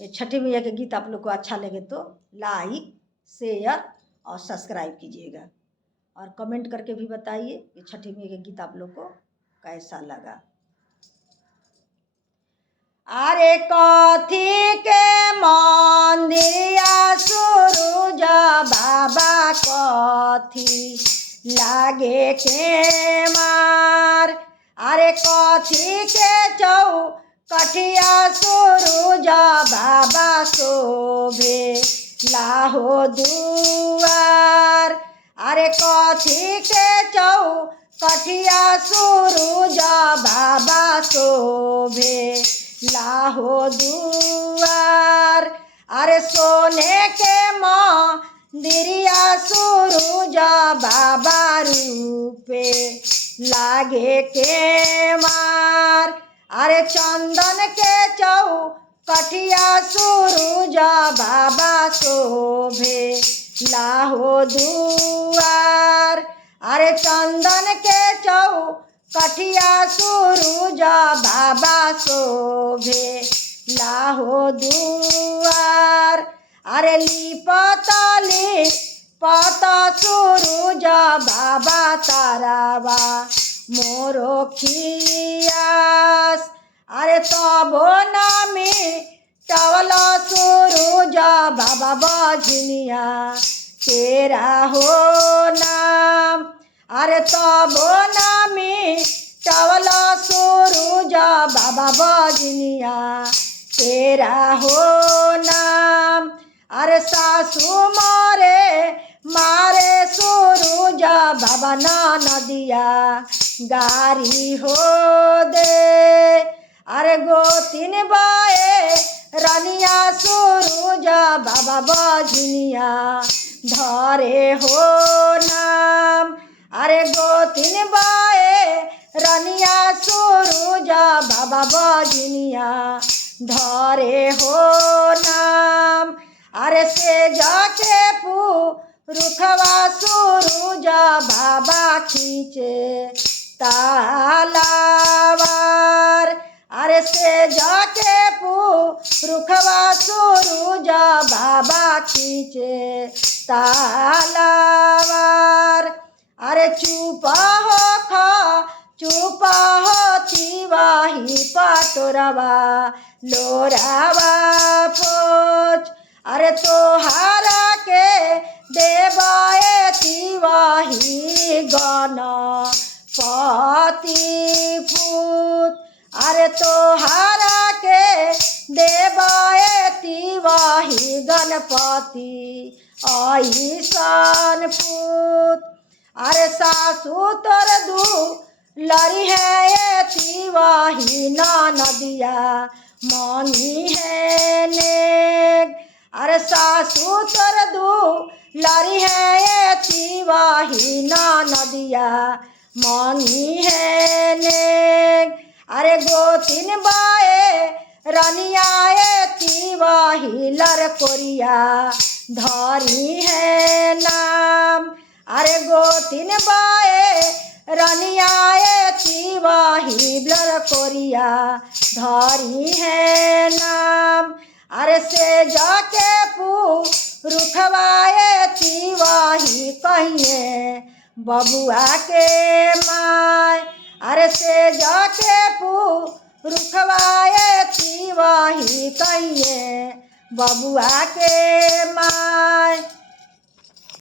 ये छठी मैया के गीत आप लोग को अच्छा लगे तो लाइक, शेयर और सब्सक्राइब कीजिएगा और कमेंट करके भी बताइए कि छठी मैया के गीत आप लोग को कैसा लगा। अरे कथी के मंदिरिया सूरज बाबा कथी लागे के मार। अरे कथी के चौकठिया सूरज बाबा शोभे लाहो दुआर। अरे कथी के चौकठिया सूरज बाबा शोभे लाहो दुआर। अरे सोने के मंदिरिया सूरज बाबा रूपे लागे के मार। अरे चंदन के चौकठिया सूरज बाबा शोभे लाहो दुआर। अरे चंदन के चौकठिया सूरज बाबा शोभे लाहो दुआर। अरे लिपतली पता सूरज बाबा तारावा मोरो खियास। अरे तबो नामी टवला सूरज बाबा बजनिया तेरा हो नाम। अरे तबो नामी टवला सूरज बाबा बजनिया तेरा हो नाम। अरे सासू मारे सूरज बाबा नदिया गारी हो दे। अरे गोतिन बाए रनिया सूरज बाबा बजनिया धरे हो नाम। अरे गोतिन बाए रनिया सूरज बाबा बजनिया धरे हो नाम। अरे से जाके रुखवा सूरज बाबा खींचे तालावार। अरे से जाके रुखवा सूरज बाबा खींचे तालावार। अरे चुपा हो तिवाही पातोरवा लोरावा पोच। अरे तोहारा के देवाए तिवाही गणपति पूत। अरे तोहारा के देवाए तिवाही गणपति ऐसन पूत। अरे सासू तोर लरी है ये तिवाही नदिया मांगी है नेग। अरे सासू तोर लरी है ये तिवाही नदिया मांगी है नेग। अरे गोतिन बाए रनिया ये तिवाही लरकोरिया धरी है नाम। अरे गोतिन बाए रनिया ये तिवाही लरकोरिया धरी है नाम। अरे से जाके रुखवाए तिवाही कहिए बबुआ के माय। अरे से जाके रुखवाए तिवाही कहिए बबुआ के माय।